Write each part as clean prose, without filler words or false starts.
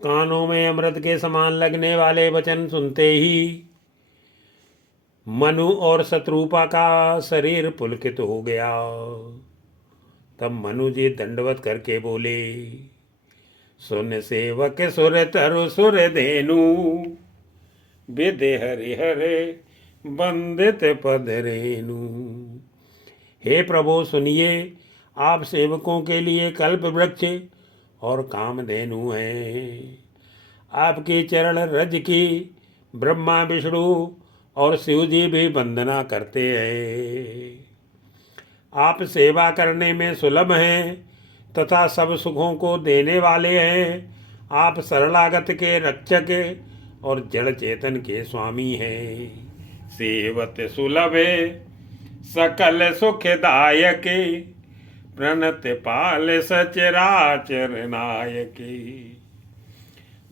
कानों में अमृत के समान लगने वाले वचन सुनते ही मनु और शत्रुपा का शरीर पुलकित हो गया। तब मनु जी दंडवत करके बोले, सुन सेवक सुर तरु सुर धेनु, विदे हरि हरे बंदित पद रेनु। हे प्रभु सुनिए, आप सेवकों के लिए कल्प वृक्ष और कामधेनु हैं। आपके चरण रज की ब्रह्मा विष्णु और शिव जी भी वंदना करते हैं। आप सेवा करने में सुलभ हैं तथा सब सुखों को देने वाले हैं। आप सरलागत के रक्षक और जड़ चेतन के स्वामी हैं। सेवत सुलभ सकल सुखदायक, प्रणत पाल सचराचर नायक।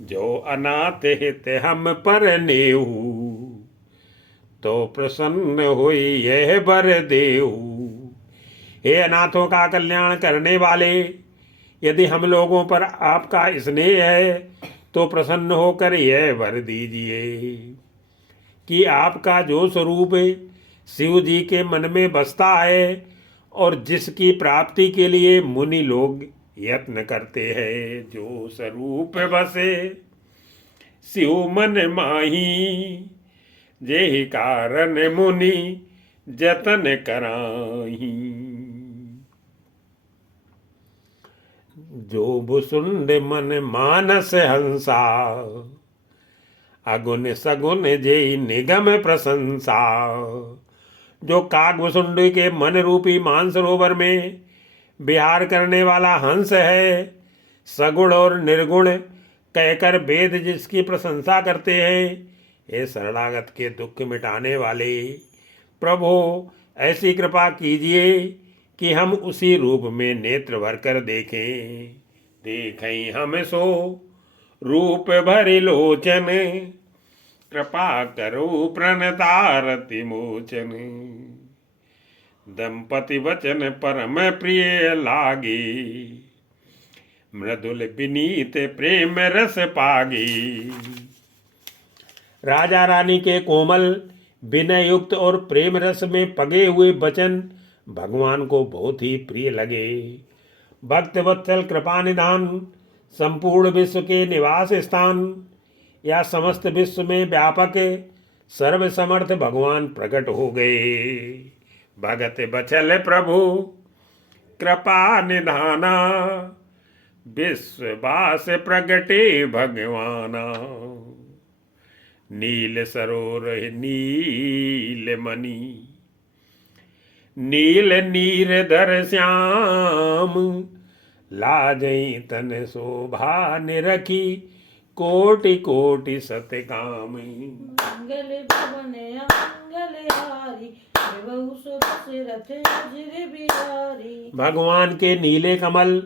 जो अनाथ हित हम पर नेहू, तो प्रसन्न हुई यह बर देहू। हे अनाथों का कल्याण करने वाले, यदि हम लोगों पर आपका स्नेह है तो प्रसन्न होकर यह वर दीजिए कि आपका जो स्वरूप शिव जी के मन में बसता है और जिसकी प्राप्ति के लिए मुनि लोग यत्न करते हैं, जो स्वरूप बसे शिव मन माही, जेहि कारण मुनि जतन कराही। जो भुसुंड मन मानस हंसा, अगुन सगुन जेहि निगम प्रशंसा। जो कागभुसुंड के मन रूपी मानसरोवर में विहार करने वाला हंस है, सगुण और निर्गुण कहकर वेद जिसकी प्रशंसा करते हैं, हे शरणागत के दुख मिटाने वाले प्रभु, ऐसी कृपा कीजिए कि हम उसी रूप में नेत्र भर कर देखें। देखें हम सो रूप भरि लोचन, कृपा करो प्रणतारति मोचन। दंपति वचन परम प्रिय लागे, मृदुल विनीत प्रेम रस पागे। राजा रानी के कोमल विनय युक्त और प्रेम रस में पगे हुए वचन भगवान को बहुत ही प्रिय लगे। भक्त वत्सल कृपा निधान, संपूर्ण विश्व के निवास स्थान या समस्त विश्व में व्यापक सर्व समर्थ भगवान प्रकट हो गए। भगत बचल प्रभु कृपा निधाना, विश्ववास प्रगटे भगवाना। नील सरोर नील मणि, नील नीर धर श्याम। लाजई तन शोभा निरखी, कोटि कोटि सत्य काम। मंगल भवन मंगल हारी, भगवान के नीले कमल,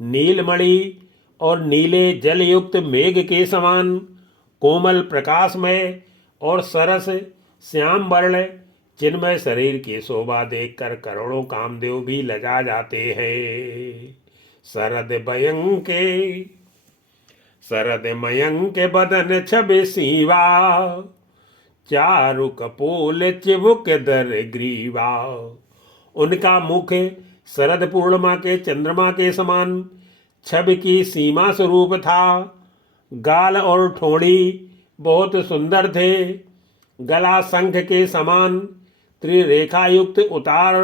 नीलमणि और नीले जल युक्त मेघ के समान कोमल प्रकाशमय और सरस श्याम वर्ण चिन्मय शरीर की शोभा देखकर करोड़ों कामदेव भी लजा जाते हैं। शरद मयंक बदन छबे सीवा, चारु कपोल चिबुक दर ग्रीवा। उनका मुख शरद पूर्णिमा के चंद्रमा के समान छब की सीमा स्वरूप था। गाल और ठोड़ी बहुत सुंदर थे। गला शंख के समान त्रिरेखा युक्त उतार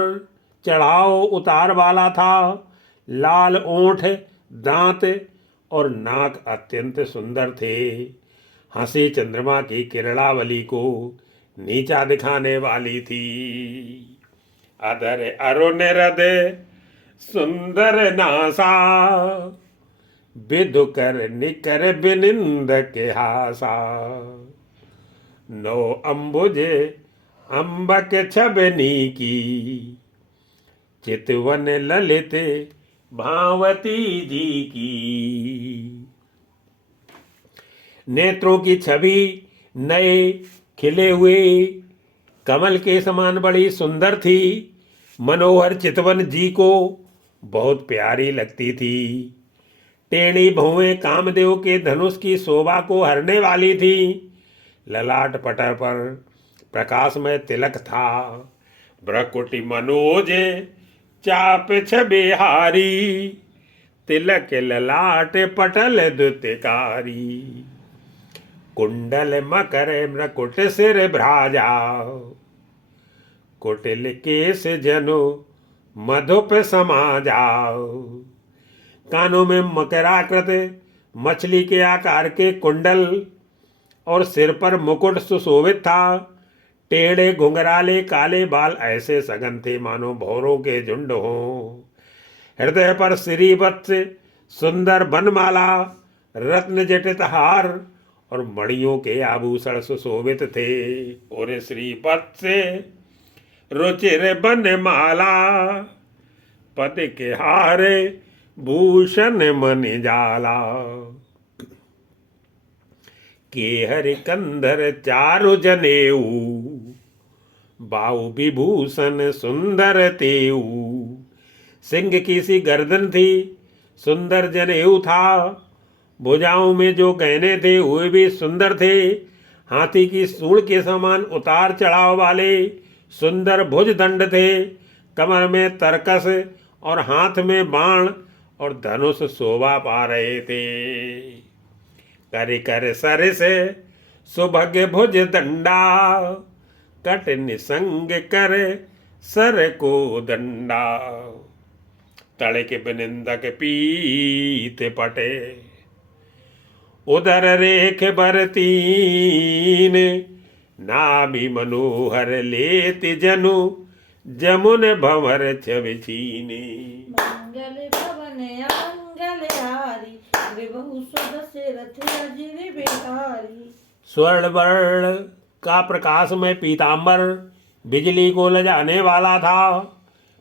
चढ़ाव उतार वाला था। लाल ओंठ, दांत और नाक अत्यंत सुंदर थे। हंसी चंद्रमा की किरणावली को नीचा दिखाने वाली थी। अधर अरुण हृदय सुंदर नासा, विदु कर निकर बिनिंद के हासा। नौ अंबुज अम्बक छबनी की, चितवन ललित भावती जी की। नेत्रों की छवि नए खिले हुए कमल के समान बड़ी सुंदर थी। मनोहर चितवन जी को बहुत प्यारी लगती थी। टेढ़ी भौवें कामदेव के धनुष की शोभा को हरने वाली थी। ललाट पटर पर प्रकाशमय तिलक था। भ्रकुटी मनोज चाप छबिहारी, तिलक ललाट पटल दुतिकारी। कुंडल मकर मृकुट सिर भ्राजा, कुटिल केस जनो मधुप समा जाओ। कानों में मकराकृत मछली के आकार के कुंडल और सिर पर मुकुट सुशोभित था। टेढ़े घुंघराले काले बाल ऐसे सघन थे मानो भौरों के झुंड हों। हृदय पर श्रीवत्स सुंदर बनमाला, रत्न जटित हार और मणियों के आभूषण सुशोभित थे। और श्रीवत्स रुचिर बनमाला, पद के हारे भूषण मन जाला। के हरि कंधर चारु जनेऊ, बाहु विभूषण सुंदर तेऊ। सिंह की सी गर्दन थी, सुंदर जनेऊ था। भुजाओं में जो गहने थे वे भी सुंदर थे। हाथी की सूंड के समान उतार चढ़ाव वाले सुंदर भुज दंड थे। कमर में तरकस और हाथ में बाण और धनुष शोभा पा रहे थे। कर कर सर से सुभग भुज दंडा, कट निसंग कर सर को दंडा। तड़े के बिनिंदक पीत पटे, उदर रेख बरतीन। नाभि मनोहर लेत जनु, जमुन भंवर छवि मंगल भवन मंगल हारी, विभु सुध से रथ अजिर बिहारी। स्वर्ण वर्ण का प्रकाश में पीतांबर बिजली को लजाने वाला था।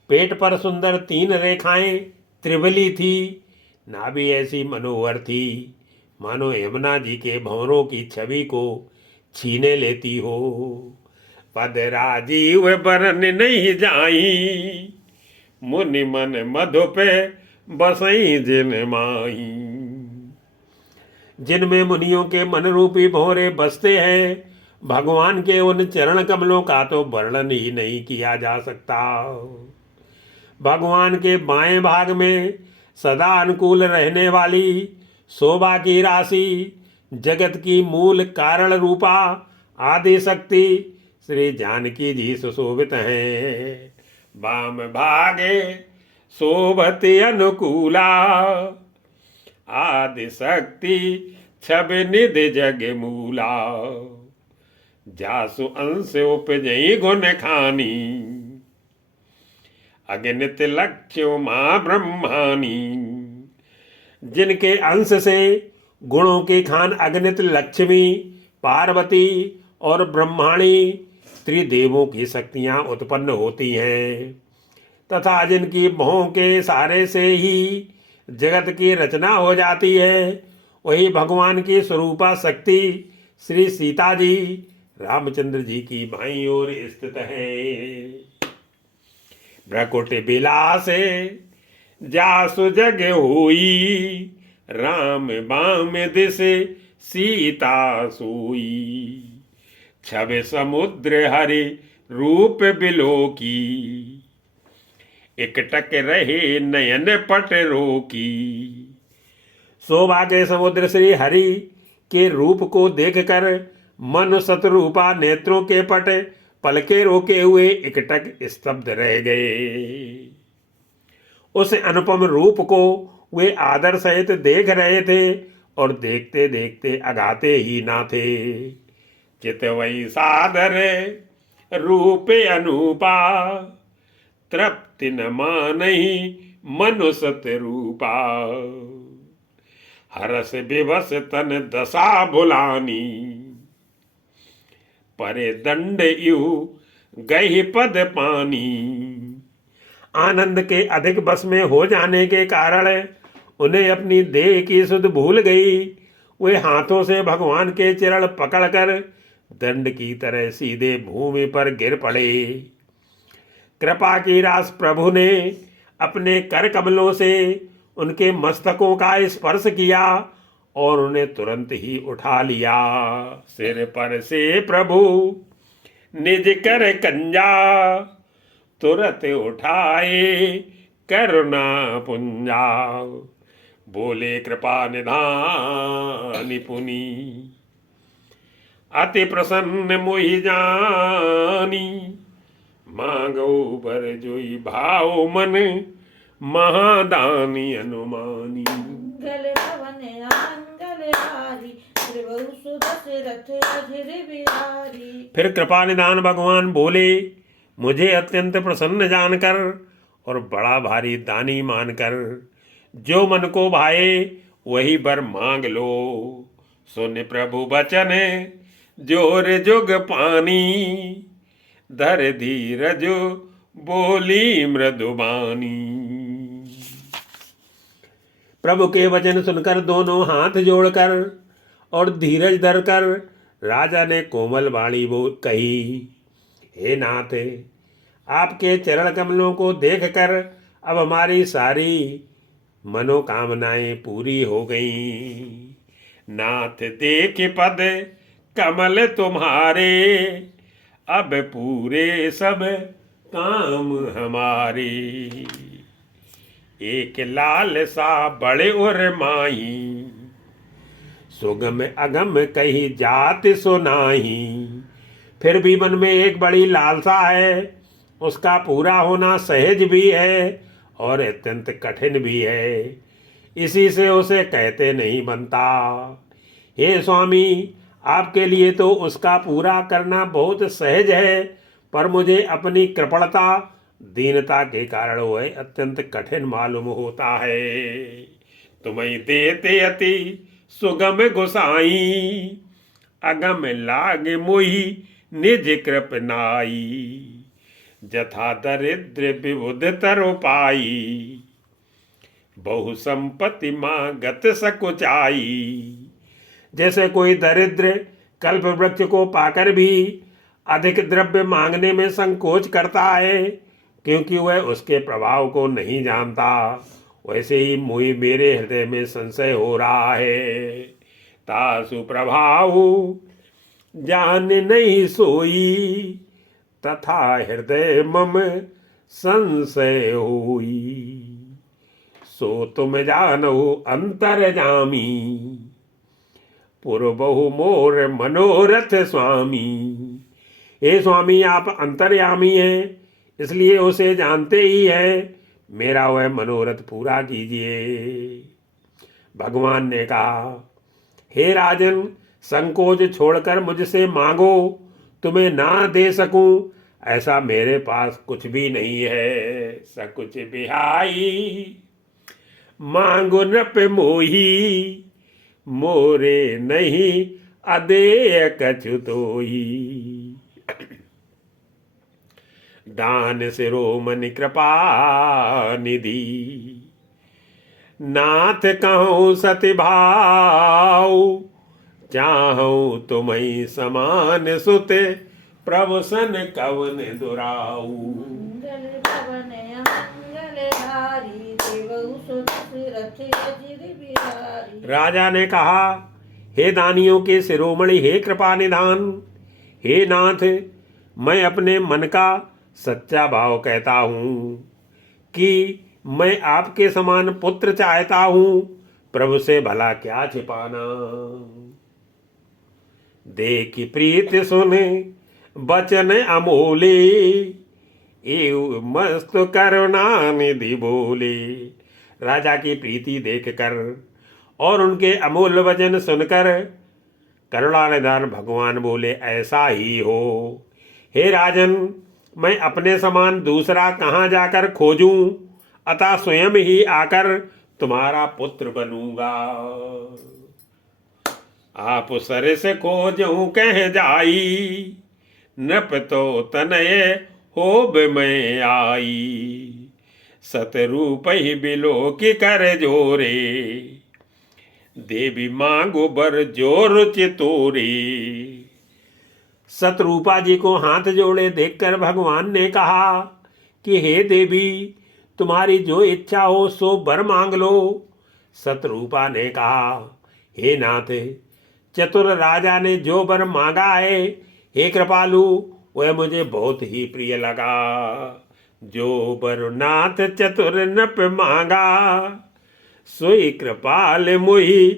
पेट पर सुंदर 3 रेखाएं त्रिबली थी। नाभि ऐसी मनोहर थी मानो यमुना जी के भंवरों की छवि को छीने लेती हो। पद राजीव बरन नहीं जाई, मुनि मन मधु पे बसई जिन माई। जिनमें मुनियों के मन रूपी भंवरे बसते हैं, भगवान के उन चरण कमलों का तो वर्णन ही नहीं किया जा सकता। भगवान के बाएं भाग में सदा अनुकूल रहने वाली शोभा की राशि, जगत की मूल कारण रूपा आदि शक्ति श्री जानकी जी सुशोभित हैं। वाम भागे शोभति अनुकूला, आदि शक्ति छब निधि जग मूला। जासु अंश उपजई गुण खानी, अगणित लक्ष्यो माँ ब्रह्मानी। जिनके अंश से गुणों की खान अगणित लक्ष्मी, पार्वती और ब्रह्माणी त्रिदेवों की शक्तियां उत्पन्न होती हैं, तथा जिनकी भौं के सारे से ही जगत की रचना हो जाती है, वही भगवान की स्वरूपा शक्ति श्री सीता जी रामचंद्र जी की बाईं ओर स्थित है। भ्रकुट बिलास जासु जग होई, राम बाम दिस सीता सोई। छब समुद्र हरि रूप बिलो की, एकटक रहे नयन पट रोकी। शोभा के समुद्र श्री हरि के रूप को देखकर मन सतरूपा नेत्रों के पट पलके रोके हुए एकटक स्तब्ध रह गए। उस अनुपम रूप को वे आदर सहित देख रहे थे और देखते देखते अगाते ही ना थे। चितवई सादर रूप अनूपा, तृप्ति न मानही मनु सत रूपा। हरस विवश तन दशा भुलानी, परे दंड यू गही पद पानी। आनंद के अधिक बस में हो जाने के कारण उन्हें अपनी देह की सुध भूल गई। वे हाथों से भगवान के चरण पकड़कर दंड की तरह सीधे भूमि पर गिर पड़े। कृपा की रास प्रभु ने अपने कर कमलों से उनके मस्तकों का स्पर्श किया और उन्हें तुरंत ही उठा लिया। सिर पर से प्रभु निज कर कंजा, तुरंत उठाए करुणा पुंजा। बोले कृपा निधान पुनि, अति प्रसन्न मोहि जानी। मांगो बर जोई भाव मन, महादानी अनुमानी। मंगल भवन मंगल हारी, प्रभु सुदशरथ अजिर बिहारी। फिर कृपा निधान भगवान बोले, मुझे अत्यंत प्रसन्न जानकर और बड़ा भारी दानी मानकर जो मन को भाए वही वर मांग लो। सुन प्रभु बचन जोर जुग पानी, धर धीरज बोली मृदुबानी। प्रभु के वचन सुनकर दोनों हाथ जोड़कर और धीरज धरकर राजा ने कोमल वाणी कही, हे नाथ, आपके चरण कमलों को देखकर अब हमारी सारी मनोकामनाएं पूरी हो गईं। नाथ देख पद कमल तुम्हारे, अब पूरे सब काम हमारे। एक लाल सा बड़े और माही, सुगम अगम कही जात सुनाही। फिर भी मन में एक बड़ी लालसा है, उसका पूरा होना सहज भी है और अत्यंत कठिन भी है, इसी से उसे कहते नहीं बनता। हे स्वामी, आपके लिए तो उसका पूरा करना बहुत सहज है, पर मुझे अपनी कृपणता दीनता के कारण वह अत्यंत कठिन मालूम होता है। तुम्हें देते अति सुगम गोसाई, अगम लाग मोही निज कृप नाई। जथा दरिद्र विबुध तरो पाई, बहु संपत्ति मांगत सकुचाई। जैसे कोई दरिद्र कल्प वृक्ष को पाकर भी अधिक द्रव्य मांगने में संकोच करता है, क्योंकि वह उसके प्रभाव को नहीं जानता, वैसे ही मुझे मेरे हृदय में संशय हो रहा है। तासु प्रभाव जान नहीं सोई, तथा हृदय मम संशय होई। सो तुम जानो अंतर जामी, पुरबहु मोर मनोरथ स्वामी। हे स्वामी, आप अंतर्यामी हैं, इसलिए उसे जानते ही है, मेरा वह मनोरथ पूरा कीजिए। भगवान ने कहा, हे राजन, संकोच छोड़कर मुझसे मांगो, तुम्हें ना दे सकूं ऐसा मेरे पास कुछ भी नहीं है। सकुच बिहाई मांगो नप मोही, मोरे नहीं अदेय कछु तोही। दान शिरोमणि कृपा निधि, नाथ कहूँ सति भाव। चाहूँ तुम्हें समान सुत, प्रभु सन कवन दुराऊ। मंगल भवन मंगल हारी, देवहु सुदशरथ अजिर बिहारी। राजा ने कहा, हे दानियों के शिरोमणि, हे कृपा निधान, हे नाथ, मैं अपने मन का सच्चा भाव कहता हूँ कि मैं आपके समान पुत्र चाहता हूँ, प्रभु से भला क्या छिपाना। देखी प्रीत सुने बचन अमोले, एव मस्त करुणा निधि बोले। राजा की प्रीति देखकर और उनके अमूल्य वचन सुनकर करुणा निधान भगवान बोले, ऐसा ही हो। हे राजन, मैं अपने समान दूसरा कहाँ जाकर खोजूं, अतः स्वयं ही आकर तुम्हारा पुत्र बनूंगा। आप सरस खोजूं कह जाई, नप तो तनय होब में आई। सतरूप ही बिलो की कर जोरे, देवी मांगो बर जोर चितोरे। सतरूपा जी को हाथ जोड़े देखकर भगवान ने कहा कि हे देवी, तुम्हारी जो इच्छा हो सो वर मांग लो। सतरूपा ने कहा, हे नाथ, चतुर राजा ने जो वर मांगा है, हे कृपालु, वह मुझे बहुत ही प्रिय लगा। जो वर नाथ चतुर नप मांगा, सोई कृपाल मोहि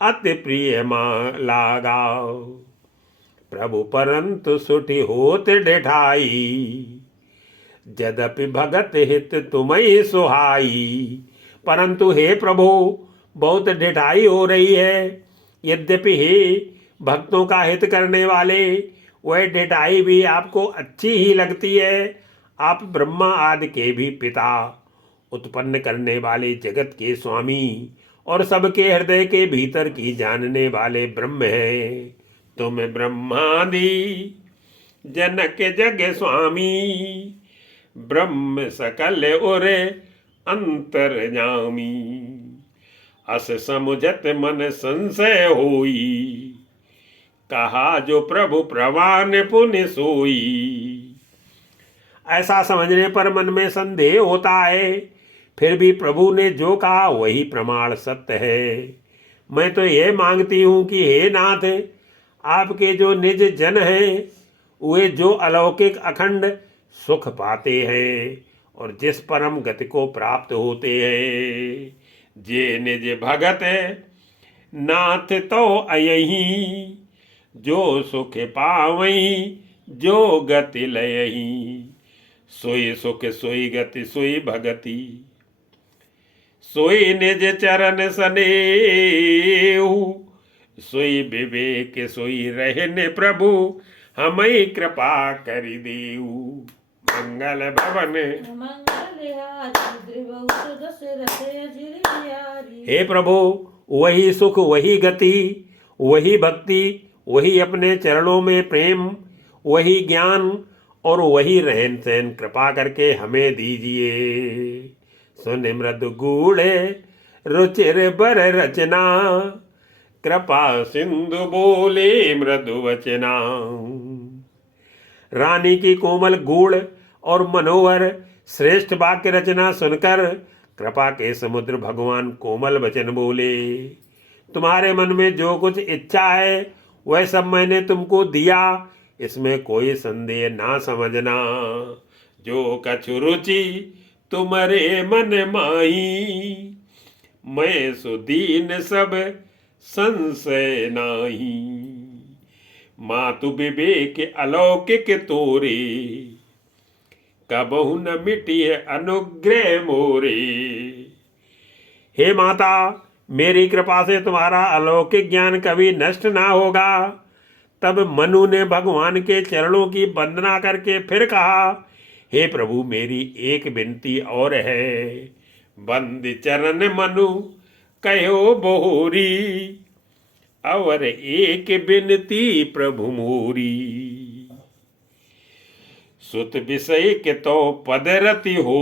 अति प्रिय लागा। प्रभु परंतु सुठी होत डेठाई, यद्यपि भगत हित तुम्हें सुहाई। परंतु हे प्रभु, बहुत ढिठाई हो रही है। यद्यपि हे भक्तों का हित करने वाले, वह ढिठाई भी आपको अच्छी ही लगती है। आप ब्रह्मा आदि के भी पिता, उत्पन्न करने वाले जगत के स्वामी और सबके हृदय के भीतर की जानने वाले ब्रह्म हैं। तुम ब्रह्मादि जनक जग स्वामी, ब्रह्म सकल और अंतर्यामी। अस समुझत मन संशय होई, कहा जो प्रभु प्रवान पुण्य सोई। ऐसा समझने पर मन में संदेह होता है, फिर भी प्रभु ने जो कहा वही प्रमाण सत्य है। मैं तो यह मांगती हूं कि हे नाथ, आपके जो निज जन हैं, वे जो अलौकिक अखंड सुख पाते हैं और जिस परम गति को प्राप्त होते हैं, जे निज भगत नाथ तो अयही, जो सुख पावही जो गति लयही। सोई सुख सोई गति सोई भगति, सोई निज चरण सनेहु। सोई विवेक सोई रहने प्रभु, हमें कृपा करि देऊ। मंगल भवन हे प्रभु, वही सुख वही गति वही भक्ति, वही अपने चरणों में प्रेम, वही ज्ञान और वही रहन सहन कृपा करके हमें दीजिए। सुन मृदु गूढ़ रुचिर बर रचना, कृपा सिंधु बोले मृदु वचना। रानी की कोमल गूढ़ और मनोहर श्रेष्ठ वाक्य रचना सुनकर कृपा के समुद्र भगवान कोमल वचन बोले। तुम्हारे मन में जो कुछ इच्छा है वह सब मैंने तुमको दिया, इसमें कोई संदेह ना समझना। जो कछु रुचि तुम्हारे मन माही, मैं सुदीन सब संशय नाही। मातु विवेक अलौकिक तोरे, कबहु न मिटिए अनुग्रह मोरे। हे माता, मेरी कृपा से तुम्हारा अलौकिक ज्ञान कभी नष्ट ना होगा। तब मनु ने भगवान के चरणों की वंदना करके फिर कहा, हे प्रभु, मेरी एक विनती और है। बंद चरण मनु कहो बोरी, और एक विनती प्रभु मोरी। सुत विषय के तो पदरति हो,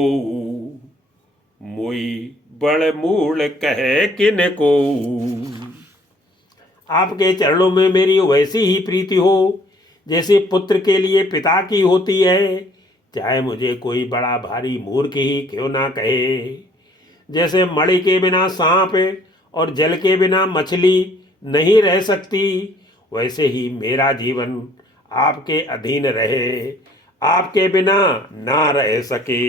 मोई बड़ मूल कहे किन को। आपके चरणों में मेरी वैसी ही प्रीति हो जैसे पुत्र के लिए पिता की होती है, चाहे मुझे कोई बड़ा भारी मूर्ख ही क्यों ना कहे। जैसे मणि के बिना सांप और जल के बिना मछली नहीं रह सकती, वैसे ही मेरा जीवन आपके अधीन रहे, आपके बिना ना रह सके।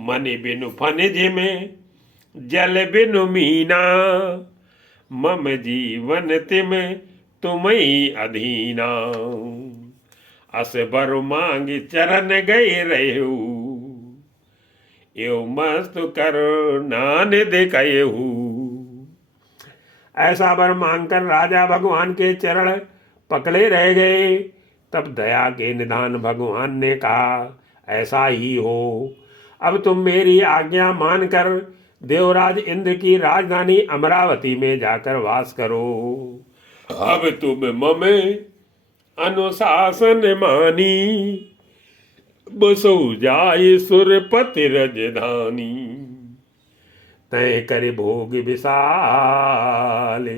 मन बिनु फनिज में जल बिनु मीना, मम जीवन तिम तुम्ही अधीना। अस बर मांग चरण गए रहू, यो मस्त करुणा निधि कहू। ऐसा वर मांगकर राजा भगवान के चरण पकड़े रह गए। तब दया के निधान भगवान ने कहा, ऐसा ही हो। अब तुम मेरी आज्ञा मानकर देवराज इंद्र की राजधानी अमरावती में जाकर वास करो। अब तुम मम अनुशासन मानी, बसो जाय सुरपति रजधानी। तय कर भोग विशाले,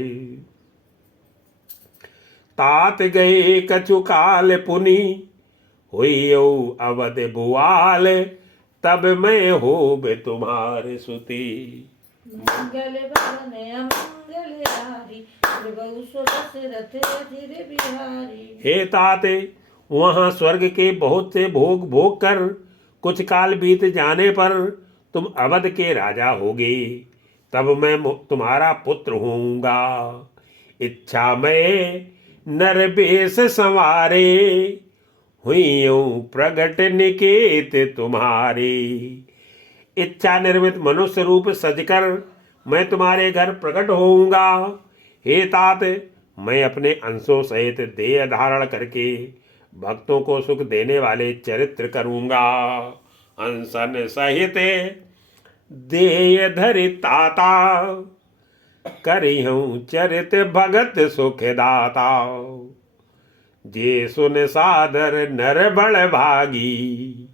तात गए कछु काल पुनि, हुई अवध भुआल तब मैं होबे तुम्हारे सुती। मंगल भवन अमंगल हारी, प्रभु सो दशरथ अजिर बिहारी। हे ताते, वहां स्वर्ग के बहुत से भोग भोग कर कुछ काल बीत जाने पर तुम अवध के राजा होगे, तब मैं तुम्हारा पुत्र होऊंगा। इच्छा में नर बेस संवारे, हुई प्रगट निकेत तुम्हारे। इच्छा निर्मित मनुष्य रूप सजकर मैं तुम्हारे घर प्रकट होऊंगा। हे तात, मैं अपने अंशों सहित देह धारण करके भक्तों को सुख देने वाले चरित्र करूंगा। अंसन सहित देय धरि ताता, करिहूं चरित भगत सुख दाता। जे सुन सादर नर बड़ भागी,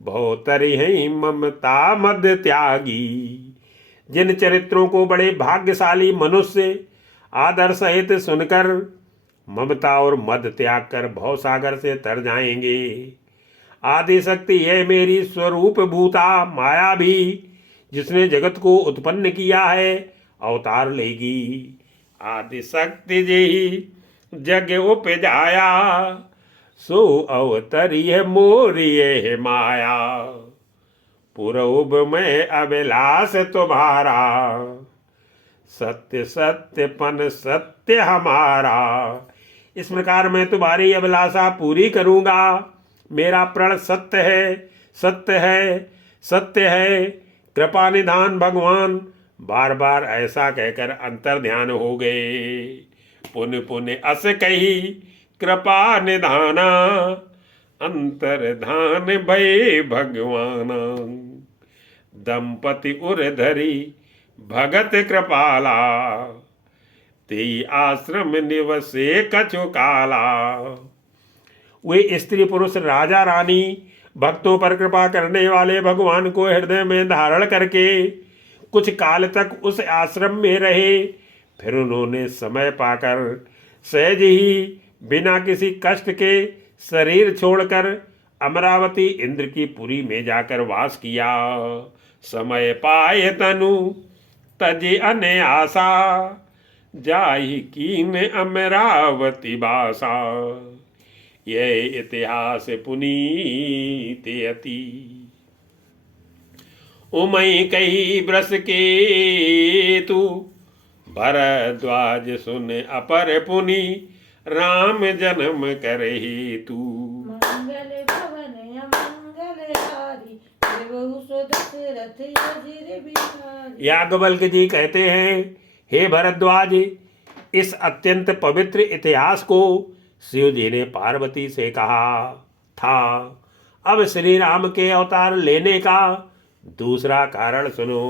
बहुतरि हैं ममता मद त्यागी। जिन चरित्रों को बड़े भाग्यशाली मनुष्य आदर सहित सुनकर ममता और मद त्याग कर भव सागर से तर जाएंगे। आदि शक्ति है मेरी स्वरूप भूता माया भी, जिसने जगत को उत्पन्न किया है अवतार लेगी। आदि शक्ति जी जग उपजाया, सो अवतरी है मोरिये माया। पूर्व में अभिलाष तुम्हारा, सत्य सत्यपन सत्य हमारा। इस प्रकार मैं तुम्हारी अभिलाषा पूरी करूंगा। मेरा प्रण सत्य है, सत्य है, सत्य है। कृपा निधान भगवान बार बार ऐसा कहकर अंतर ध्यान हो गए। पुन पुन अस कही कृपा निधाना, अंतर ध्यान भय भगवाना। दंपति उर धरी भगत कृपाला, ते आश्रम निवसे कछु काला। वे स्त्री पुरुष राजा रानी भक्तों पर कृपा करने वाले भगवान को हृदय में धारण करके कुछ काल तक उस आश्रम में रहे। फिर उन्होंने समय पाकर सहज ही बिना किसी कष्ट के शरीर छोड़कर अमरावती इंद्र की पुरी में जाकर वास किया। समय पाए तनु तजे अने आशा, जाहि कीन अमरावती बासा। यह इतिहास पुनीत अति, उमई कही ब्रस के तू। भरद्वाज सुन अपर पुनि, राम जन्म करही तू। मंगल भवन अमंगल हारी, प्रभु सो दशरथ अजिर बिहारी। याज्ञवल्क्य जी कहते हैं, हे भरद्वाज, इस अत्यंत पवित्र इतिहास को शिव जी ने पार्वती से कहा था। अब श्री राम के अवतार लेने का दूसरा कारण सुनो।